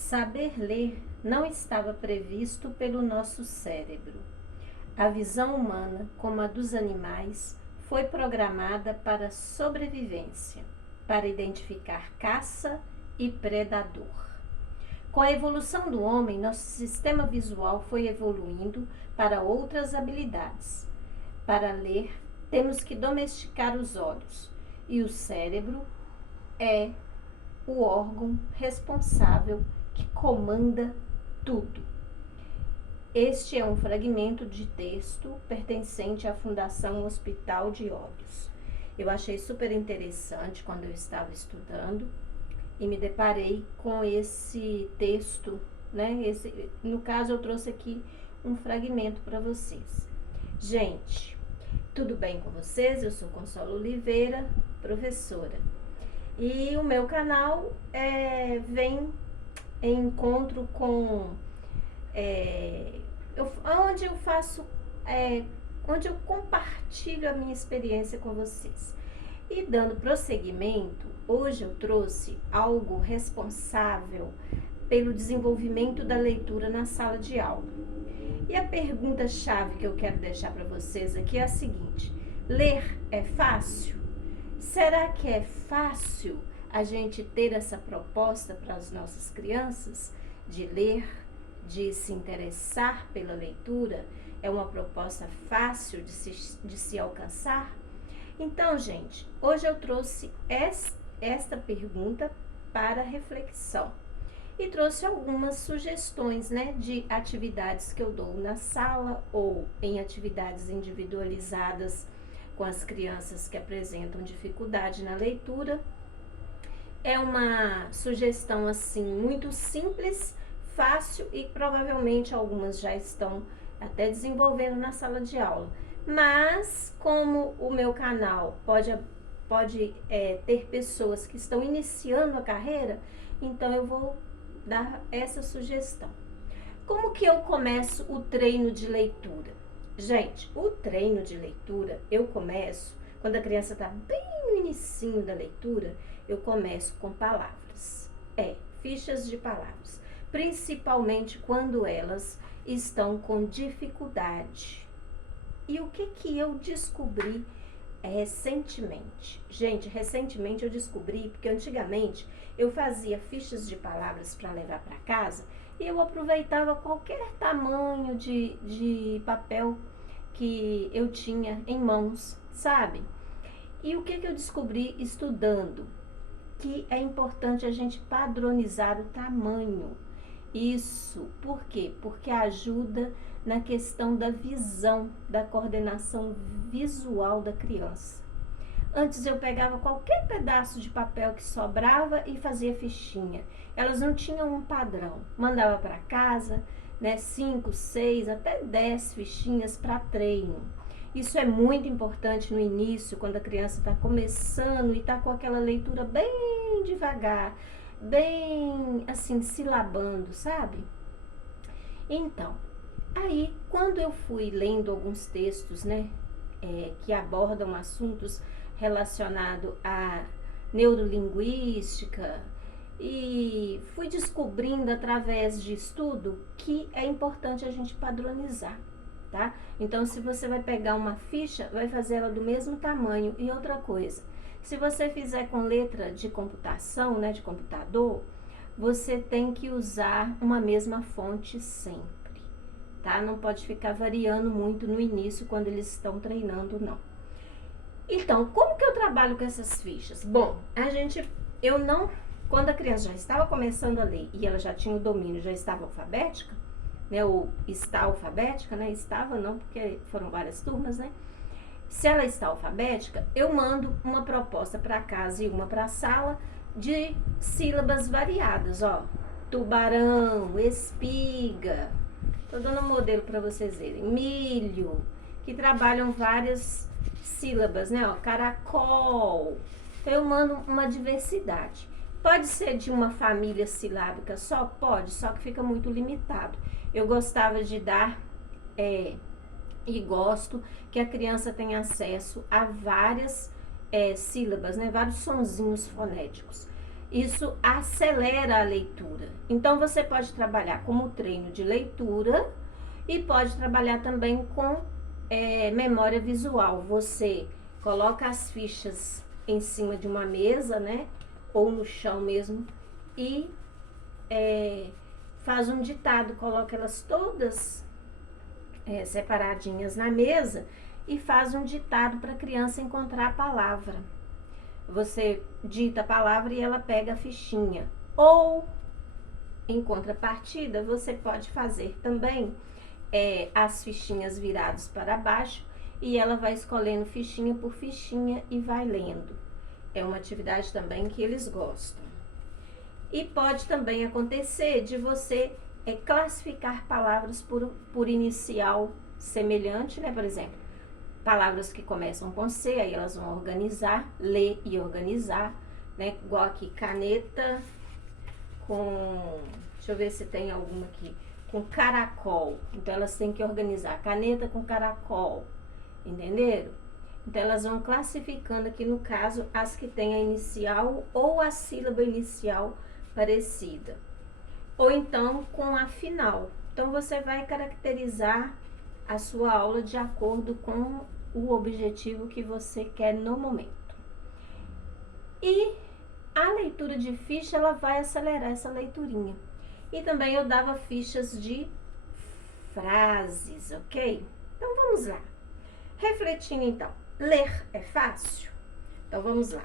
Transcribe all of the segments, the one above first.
Saber ler não estava previsto pelo nosso cérebro. A visão humana, como a dos animais, foi programada para a sobrevivência, para identificar caça e predador. Com a evolução do homem, nosso sistema visual foi evoluindo para outras habilidades. Para ler, temos que domesticar os olhos, e o cérebro é o órgão responsável que comanda tudo. Este é um fragmento de texto pertencente à Fundação Hospital de Olhos. Eu achei super interessante quando eu estava estudando e me deparei com esse texto, né? No caso, eu trouxe aqui um fragmento para vocês. Gente, tudo bem com vocês? Eu sou Consuelo Oliveira, professora. E o meu canal vem em encontro com onde eu compartilho a minha experiência com vocês. E dando prosseguimento, hoje eu trouxe algo responsável pelo desenvolvimento da leitura na sala de aula. E a pergunta-chave que eu quero deixar para vocês aqui é a seguinte: ler é fácil? Será que é fácil a gente ter essa proposta para as nossas crianças de ler, de se interessar pela leitura? É uma proposta fácil de se alcançar? Então, gente, hoje eu trouxe esta pergunta para reflexão e trouxe algumas sugestões, né, de atividades que eu dou na sala ou em atividades individualizadas com as crianças que apresentam dificuldade na leitura. É uma sugestão assim muito simples, fácil e provavelmente algumas já estão até desenvolvendo na sala de aula. Mas como o meu canal pode ter pessoas que estão iniciando a carreira, então eu vou dar essa sugestão. Como que eu começo o treino de leitura? Gente, o treino de leitura eu começo quando a criança está bem no inicinho da leitura. Eu começo com palavras, fichas de palavras, principalmente quando elas estão com dificuldade. E o que eu descobri recentemente? Gente, recentemente eu descobri, porque antigamente eu fazia fichas de palavras para levar para casa e eu aproveitava qualquer tamanho de papel que eu tinha em mãos, sabe? E o que eu descobri estudando? Que é importante a gente padronizar o tamanho. Isso, por quê? Porque ajuda na questão da visão, da coordenação visual da criança. Antes eu pegava qualquer pedaço de papel que sobrava e fazia fichinha. Elas não tinham um padrão. Mandava para casa, né, 5, 6, até 10 fichinhas para treino. Isso é muito importante no início, quando a criança está começando e está com aquela leitura bem devagar, bem assim, silabando, sabe? Então, aí quando eu fui lendo alguns textos, né, que abordam assuntos relacionados à neurolinguística, e fui descobrindo através de estudo que é importante a gente padronizar, tá? Então, se você vai pegar uma ficha, vai fazer ela do mesmo tamanho. E outra coisa, se você fizer com letra de computação, né, de computador, você tem que usar uma mesma fonte sempre, tá? Não pode ficar variando muito no início quando eles estão treinando, não. Então, como que eu trabalho com essas fichas? Bom, quando a criança já estava começando a ler e ela já tinha o domínio, já estava alfabética, né, ou está alfabética, né, estava não, porque foram várias turmas, né, se ela está alfabética, eu mando uma proposta para casa e uma para a sala de sílabas variadas, ó, tubarão, espiga, tô dando um modelo para vocês verem, milho, que trabalham várias sílabas, né, ó, caracol. Então eu mando uma diversidade. Pode ser de uma família silábica só? Pode, só que fica muito limitado. Eu gostava de dar, e gosto que a criança tenha acesso a várias sílabas, né? Vários sonzinhos fonéticos. Isso acelera a leitura. Então, você pode trabalhar como treino de leitura e pode trabalhar também com memória visual. Você coloca as fichas em cima de uma mesa, né? Ou no chão mesmo e faz um ditado, coloca elas todas separadinhas na mesa e faz um ditado para a criança encontrar a palavra. Você dita a palavra e ela pega a fichinha. Ou, em contrapartida, você pode fazer também as fichinhas viradas para baixo e ela vai escolhendo fichinha por fichinha e vai lendo. É uma atividade também que eles gostam. E pode também acontecer de você classificar palavras por inicial semelhante, né? Por exemplo, palavras que começam com C, aí elas vão organizar, ler e organizar, né? Igual aqui, caneta com... Deixa eu ver se tem alguma aqui. Com caracol. Então, elas têm que organizar caneta com caracol. Entenderam? Então, elas vão classificando aqui, no caso, as que têm a inicial ou a sílaba inicial parecida. Ou então, com a final. Então, você vai caracterizar a sua aula de acordo com o objetivo que você quer no momento. E a leitura de ficha, ela vai acelerar essa leiturinha. E também eu dava fichas de frases, ok? Então, vamos lá. Refletindo, então. Ler é fácil? Então, vamos lá.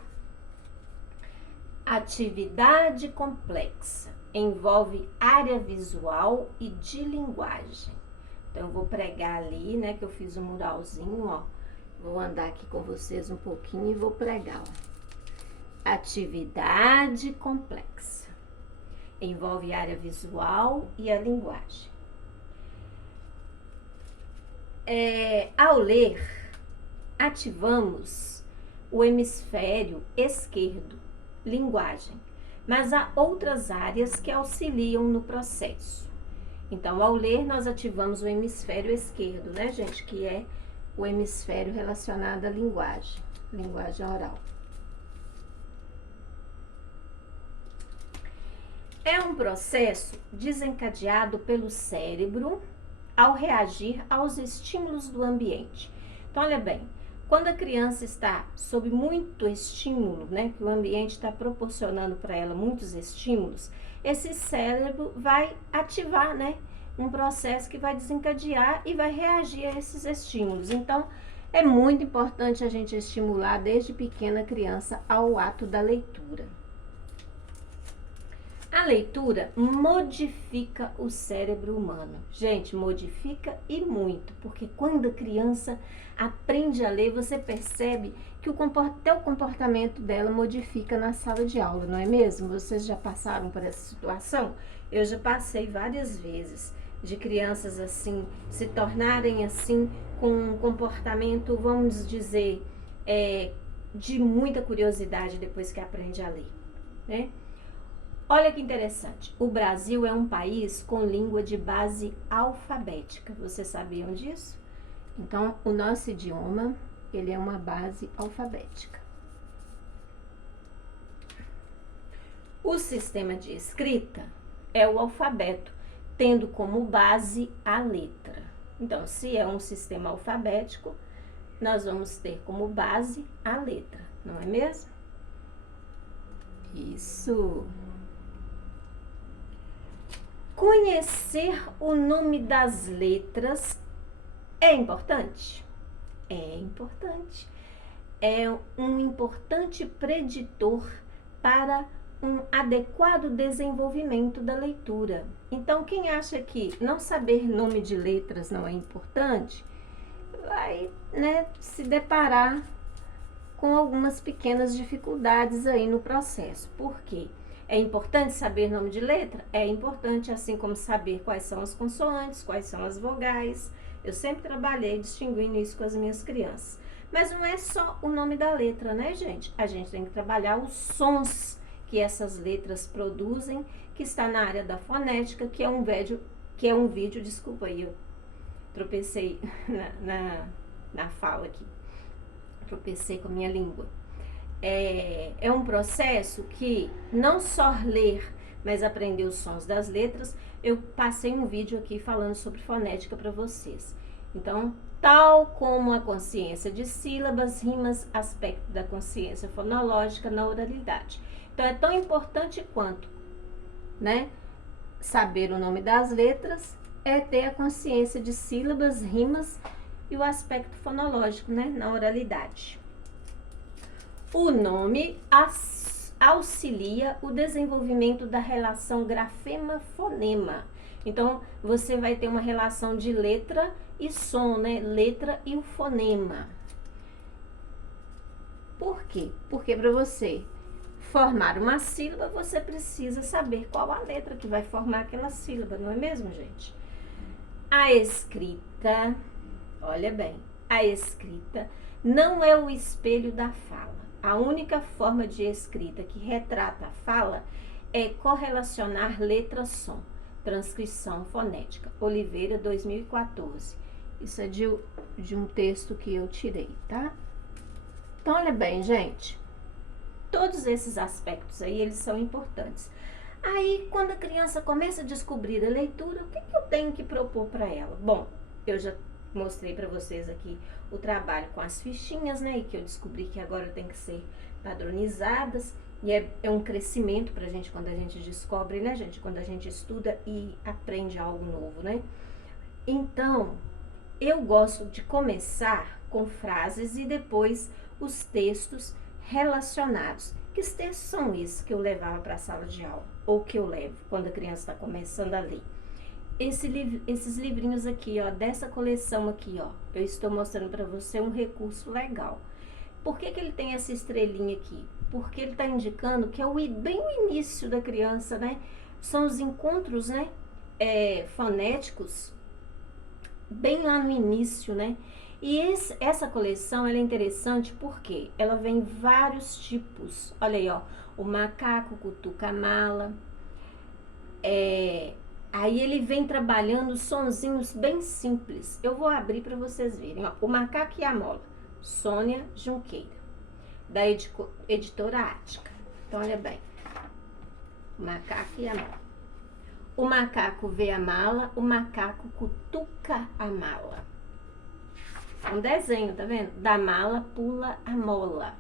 Atividade complexa. Envolve área visual e de linguagem. Então, eu vou pregar ali, né? Que eu fiz um muralzinho, ó. Vou andar aqui com vocês um pouquinho e vou pregar, ó. Atividade complexa. Envolve área visual e a linguagem. Ao ler, ativamos o hemisfério esquerdo, linguagem, mas há outras áreas que auxiliam no processo. Então, ao ler, nós ativamos o hemisfério esquerdo, né, gente? Que é o hemisfério relacionado à linguagem, linguagem oral. É um processo desencadeado pelo cérebro ao reagir aos estímulos do ambiente. Então, olha bem, quando a criança está sob muito estímulo, né, que o ambiente está proporcionando para ela muitos estímulos, esse cérebro vai ativar, né, um processo que vai desencadear e vai reagir a esses estímulos. Então, é muito importante a gente estimular desde pequena criança ao ato da leitura. A leitura modifica o cérebro humano. Gente, modifica e muito, porque quando a criança aprende a ler, você percebe que o teu comportamento dela modifica na sala de aula, não é mesmo? Vocês já passaram por essa situação? Eu já passei várias vezes de crianças assim, se tornarem assim, com um comportamento, vamos dizer, de muita curiosidade depois que aprende a ler, né? Olha que interessante, o Brasil é um país com língua de base alfabética, vocês sabiam disso? Então, o nosso idioma, ele é uma base alfabética. O sistema de escrita é o alfabeto, tendo como base a letra. Então, se é um sistema alfabético, nós vamos ter como base a letra, não é mesmo? Isso. Conhecer o nome das letras é importante? É importante. É um importante preditor para um adequado desenvolvimento da leitura. Então, quem acha que não saber nome de letras não é importante, vai, né, se deparar com algumas pequenas dificuldades aí no processo. Por quê? É importante saber nome de letra? É importante, assim como saber quais são as consoantes, quais são as vogais. Eu sempre trabalhei distinguindo isso com as minhas crianças. Mas não é só o nome da letra, né, gente? A gente tem que trabalhar os sons que essas letras produzem, que está na área da fonética, que é um vídeo, desculpa aí, eu tropecei na fala aqui. Tropecei com a minha língua. É um processo que não só ler, mas aprender os sons das letras, eu passei um vídeo aqui falando sobre fonética para vocês. Então, tal como a consciência de sílabas, rimas, aspecto da consciência fonológica na oralidade. Então, é tão importante quanto, né, saber o nome das letras, é ter a consciência de sílabas, rimas e o aspecto fonológico, né, na oralidade. O nome auxilia o desenvolvimento da relação grafema-fonema. Então, você vai ter uma relação de letra e som, né? Letra e o fonema. Por quê? Porque para você formar uma sílaba, você precisa saber qual a letra que vai formar aquela sílaba, não é mesmo, gente? A escrita, olha bem, a escrita não é o espelho da fala. A única forma de escrita que retrata a fala é correlacionar letra-som. Transcrição fonética. Oliveira, 2014. Isso é de um texto que eu tirei, tá? Então, olha bem, gente. Todos esses aspectos aí, eles são importantes. Aí, quando a criança começa a descobrir a leitura, o que eu tenho que propor para ela? Bom, eu já mostrei para vocês aqui o trabalho com as fichinhas, né? E que eu descobri que agora tem que ser padronizadas. E é um crescimento pra gente quando a gente descobre, né, gente? Quando a gente estuda e aprende algo novo, né? Então, eu gosto de começar com frases e depois os textos relacionados. Que textos são esses que eu levava para a sala de aula? Ou que eu levo quando a criança está começando a ler? Esses livrinhos aqui, ó, dessa coleção aqui, ó, eu estou mostrando para você um recurso legal. Por que ele tem essa estrelinha aqui? Porque ele está indicando que é bem o início da criança, né? São os encontros, né, fonéticos, bem lá no início, né? E essa coleção, ela é interessante porque ela vem vários tipos. Olha aí, ó, o macaco cutuca a mala. Aí ele vem trabalhando sonzinhos bem simples. Eu vou abrir para vocês verem, ó, o macaco e a mola. Sônia Junqueira, da editora Ática. Então, olha bem. O macaco e a mala. O macaco vê a mala, o macaco cutuca a mala. Um desenho, tá vendo? Da mala pula a mola.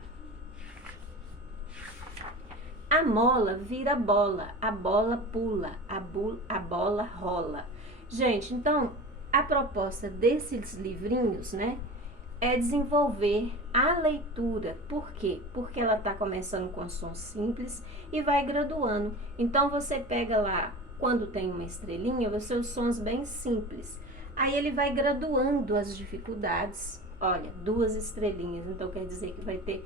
A mola vira bola, a bola pula, a bola rola. Gente, então, a proposta desses livrinhos, né, é desenvolver a leitura. Por quê? Porque ela está começando com som simples e vai graduando. Então, você pega lá, quando tem uma estrelinha, você os sons bem simples. Aí ele vai graduando as dificuldades. Olha, 2 estrelinhas, então quer dizer que vai ter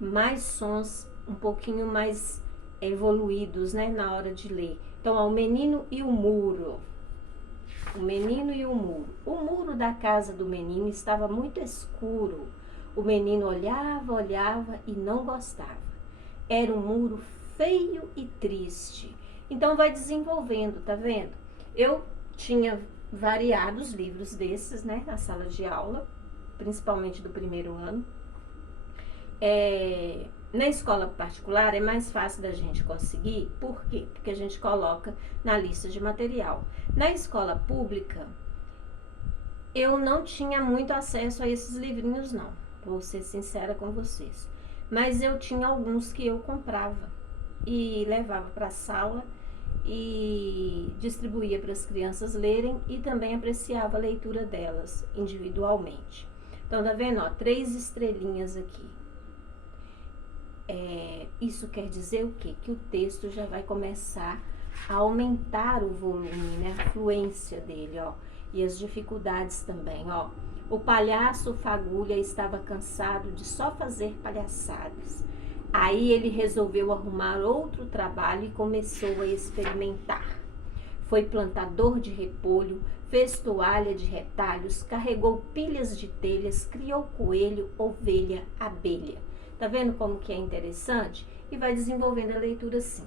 mais sons um pouquinho mais evoluídos, né, na hora de ler. Então, ó, o menino e o muro. O menino e o muro. O muro da casa do menino estava muito escuro. O menino olhava, olhava e não gostava. Era um muro feio e triste. Então, vai desenvolvendo, tá vendo? Eu tinha variados livros desses, né, na sala de aula, principalmente do primeiro ano. Na escola particular é mais fácil da gente conseguir, por quê? Porque a gente coloca na lista de material. Na escola pública, eu não tinha muito acesso a esses livrinhos, não, vou ser sincera com vocês. Mas eu tinha alguns que eu comprava e levava para a sala e distribuía para as crianças lerem e também apreciava a leitura delas individualmente. Então, tá vendo? Ó, 3 estrelinhas aqui. Isso quer dizer o quê? Que o texto já vai começar a aumentar o volume, né? A fluência dele, ó. E as dificuldades também, ó. O palhaço Fagulha estava cansado de só fazer palhaçadas. Aí ele resolveu arrumar outro trabalho e começou a experimentar. Foi plantador de repolho, fez toalha de retalhos, carregou pilhas de telhas, criou coelho, ovelha, abelha. Tá vendo como que é interessante? E vai desenvolvendo a leitura assim.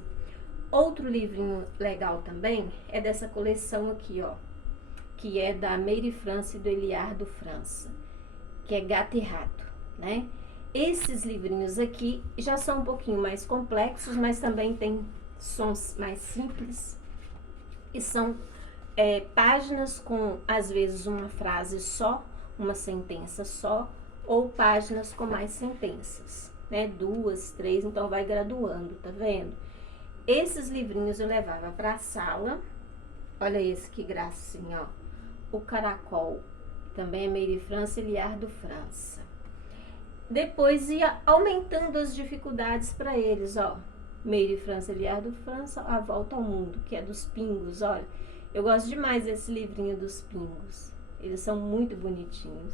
Outro livrinho legal também é dessa coleção aqui, ó, que é da Meire France e do Eliardo França, que é Gato e Rato, né? Esses livrinhos aqui já são um pouquinho mais complexos, mas também tem sons mais simples e são páginas com, às vezes, uma frase só, uma sentença só, ou páginas com mais sentenças, né? 2, 3, então vai graduando, tá vendo? Esses livrinhos eu levava para a sala. Olha esse que gracinha, ó. O Caracol, também é Made in France, Eliardo França. Depois ia aumentando as dificuldades para eles, ó. Made in France, Eliardo França, A Volta ao Mundo, que é dos pingos, olha. Eu gosto demais desse livrinho dos pingos. Eles são muito bonitinhos,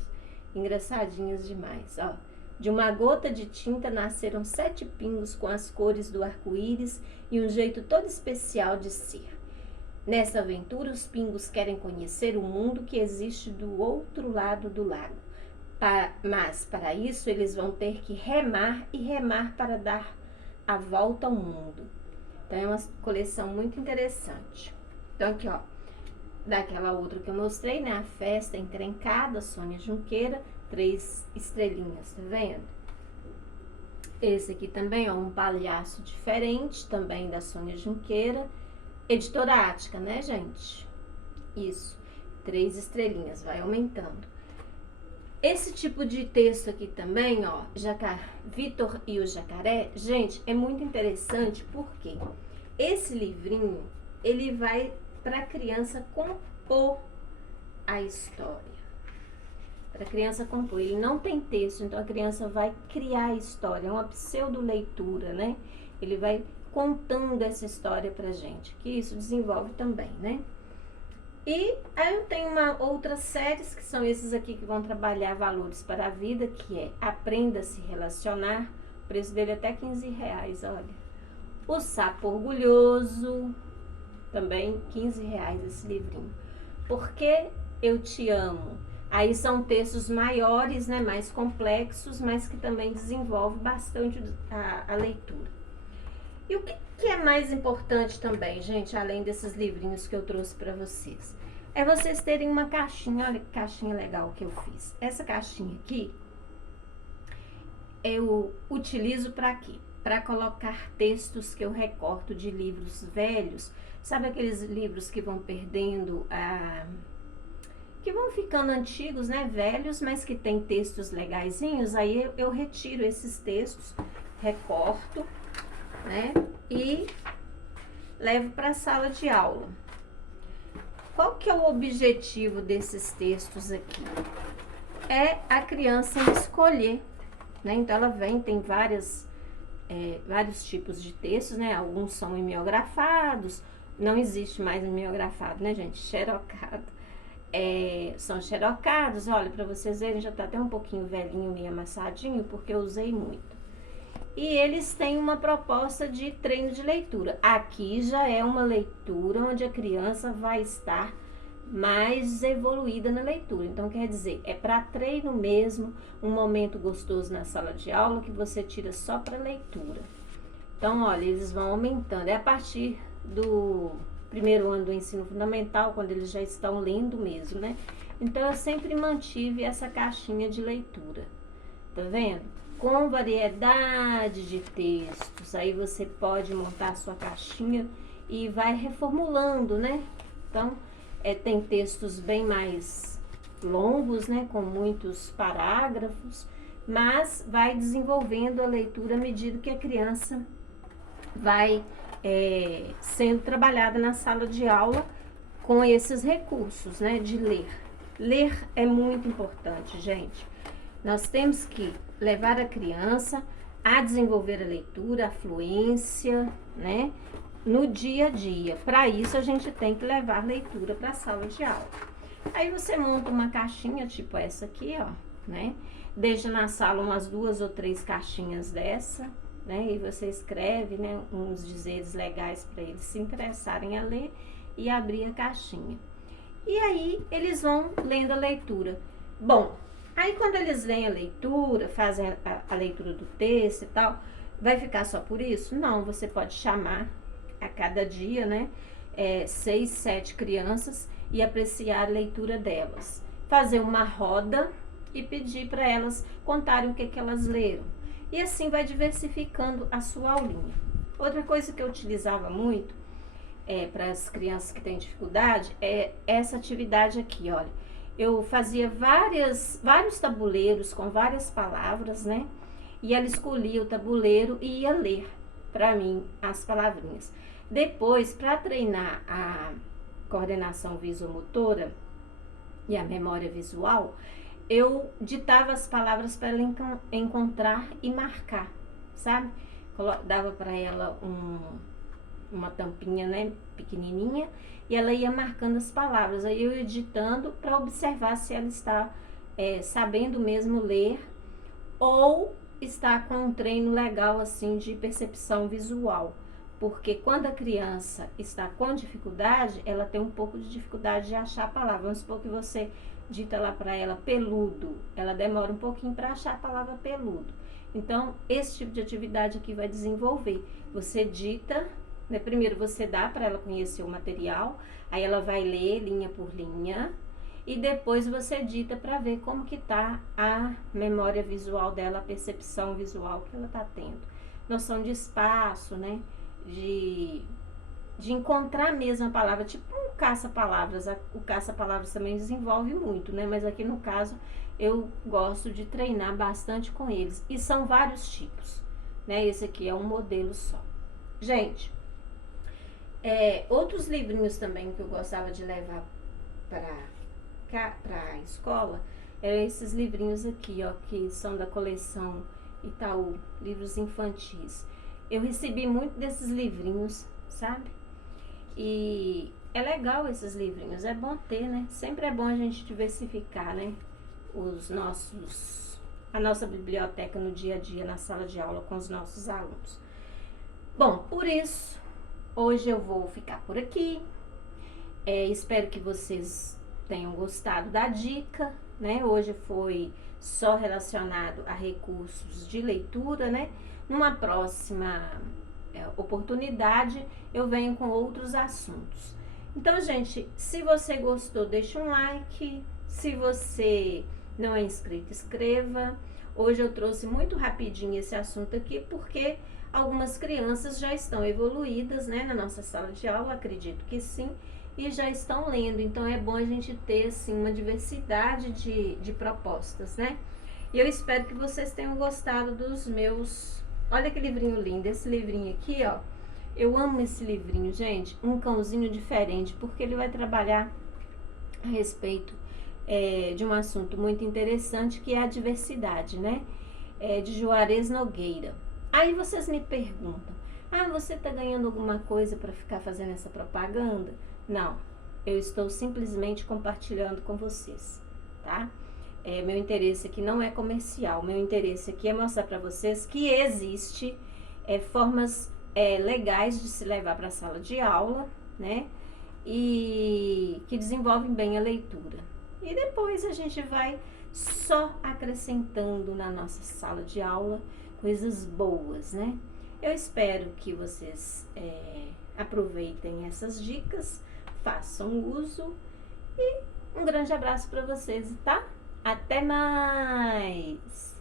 engraçadinhos demais, ó. De uma gota de tinta nasceram 7 pingos com as cores do arco-íris e um jeito todo especial de ser. Nessa aventura, os pingos querem conhecer o mundo que existe do outro lado do lago. Mas, para isso, eles vão ter que remar e remar para dar a volta ao mundo. Então, é uma coleção muito interessante. Então, aqui, ó, daquela outra que eu mostrei, né? A Festa Encrencada, Sônia Junqueira, 3 estrelinhas, tá vendo? Esse aqui também, ó, Um Palhaço Diferente, também da Sônia Junqueira. Editora Ática, né, gente? Isso, 3 estrelinhas, vai aumentando. Esse tipo de texto aqui também, ó, Vitor e o Jacaré, gente, é muito interessante porque esse livrinho, ele vai para a criança compor a história. Para a criança compor, ele não tem texto, então a criança vai criar a história, é uma pseudo-leitura, né? Ele vai contando essa história pra gente, que isso desenvolve também, né? E aí eu tenho outras séries, que são esses aqui que vão trabalhar valores para a vida, que é Aprenda a Se Relacionar, o preço dele é até R$15, olha. O Sapo Orgulhoso, também R$15 esse livrinho. Porque Eu Te Amo. Aí são textos maiores, né, mais complexos, mas que também desenvolve bastante a leitura. E o que é mais importante também, gente, além desses livrinhos que eu trouxe para vocês? É vocês terem uma caixinha, olha que caixinha legal que eu fiz. Essa caixinha aqui, eu utilizo para quê? Para colocar textos que eu recorto de livros velhos. Sabe aqueles livros que vão perdendo que vão ficando antigos, né, velhos, mas que tem textos legaisinhos? Aí eu retiro esses textos, recorto, né, e levo para a sala de aula. Qual que é o objetivo desses textos aqui? É a criança escolher, né? Então ela tem vários tipos de textos, né? Alguns são mimeografados, não existe mais mimeografado, né, gente? Xerocado. São xerocados, olha, para vocês verem, já tá até um pouquinho velhinho, meio amassadinho, porque eu usei muito. E eles têm uma proposta de treino de leitura. Aqui já é uma leitura onde a criança vai estar mais evoluída na leitura. Então, quer dizer, é para treino mesmo, um momento gostoso na sala de aula que você tira só para leitura. Então, olha, eles vão aumentando. É a partir do primeiro ano do ensino fundamental, quando eles já estão lendo mesmo, né? Então, eu sempre mantive essa caixinha de leitura. Tá vendo? Com variedade de textos. Aí você pode montar a sua caixinha e vai reformulando, né? Então, tem textos bem mais longos, né? Com muitos parágrafos, mas vai desenvolvendo a leitura à medida que a criança vai sendo trabalhada na sala de aula com esses recursos, né? De ler. Ler é muito importante, gente. Nós temos que levar a criança a desenvolver a leitura, a fluência, né, no dia a dia. Para isso, a gente tem que levar leitura para a sala de aula. Aí você monta uma caixinha, tipo essa aqui, ó, né? Deixa na sala umas 2 ou 3 caixinhas dessa, né? E você escreve, né, uns dizeres legais para eles se interessarem a ler e abrir a caixinha. E aí, eles vão lendo a leitura. Bom, aí quando eles leem a leitura, fazem a leitura do texto e tal, vai ficar só por isso? Não, você pode chamar a cada dia, né, 6, 7 crianças e apreciar a leitura delas. Fazer uma roda e pedir para elas contarem o que elas leram. E assim vai diversificando a sua aulinha. Outra coisa que eu utilizava muito para as crianças que têm dificuldade é essa atividade aqui, olha. Eu fazia vários tabuleiros com várias palavras, né? E ela escolhia o tabuleiro e ia ler para mim as palavrinhas. Depois, para treinar a coordenação visomotora e a memória visual, eu ditava as palavras para ela encontrar e marcar, sabe? Dava para ela uma tampinha, né, pequenininha, e ela ia marcando as palavras. Aí eu ia digitando para observar se ela está sabendo mesmo ler ou está com um treino legal assim de percepção visual. Porque quando a criança está com dificuldade, ela tem um pouco de dificuldade de achar a palavra. Vamos supor que você dita lá para ela peludo, ela demora um pouquinho para achar a palavra peludo. Então, esse tipo de atividade aqui vai desenvolver. Você dita, né? Primeiro você dá para ela conhecer o material, aí ela vai ler linha por linha, e depois você dita para ver como que tá a memória visual dela, a percepção visual que ela tá tendo. Noção de espaço, né? De encontrar mesmo a palavra, tipo um caça-palavras. O caça-palavras também desenvolve muito, né? Mas aqui no caso eu gosto de treinar bastante com eles. E são vários tipos, né? Esse aqui é um modelo só. Gente, outros livrinhos também que eu gostava de levar para a escola eram esses livrinhos aqui, ó, que são da coleção Itaú, livros infantis. Eu recebi muito desses livrinhos, sabe? E é legal esses livrinhos, é bom ter, né? Sempre é bom a gente diversificar, né? A nossa biblioteca no dia a dia, na sala de aula com os nossos alunos. Bom, por isso, hoje eu vou ficar por aqui. Espero que vocês tenham gostado da dica, né? Hoje foi só relacionado a recursos de leitura, né? Numa próxima oportunidade, eu venho com outros assuntos. Então, gente, se você gostou, deixa um like. Se você não é inscrito, inscreva. Hoje eu trouxe muito rapidinho esse assunto aqui, porque algumas crianças já estão evoluídas, né, na nossa sala de aula, acredito que sim, e já estão lendo. Então, é bom a gente ter, assim, uma diversidade de propostas, né? E eu espero que vocês tenham gostado dos meus... Olha que livrinho lindo, esse livrinho aqui, ó. Eu amo esse livrinho, gente. Um cãozinho diferente, porque ele vai trabalhar a respeito de um assunto muito interessante, que é a diversidade, né? De Juarez Nogueira. Aí vocês me perguntam, você tá ganhando alguma coisa para ficar fazendo essa propaganda? Não, eu estou simplesmente compartilhando com vocês, tá? Meu interesse aqui não é comercial, meu interesse aqui é mostrar para vocês que existe formas legais de se levar para a sala de aula, né? E que desenvolvem bem a leitura. E depois a gente vai só acrescentando na nossa sala de aula coisas boas, né? Eu espero que vocês aproveitem essas dicas, façam uso e um grande abraço para vocês, tá? Até mais!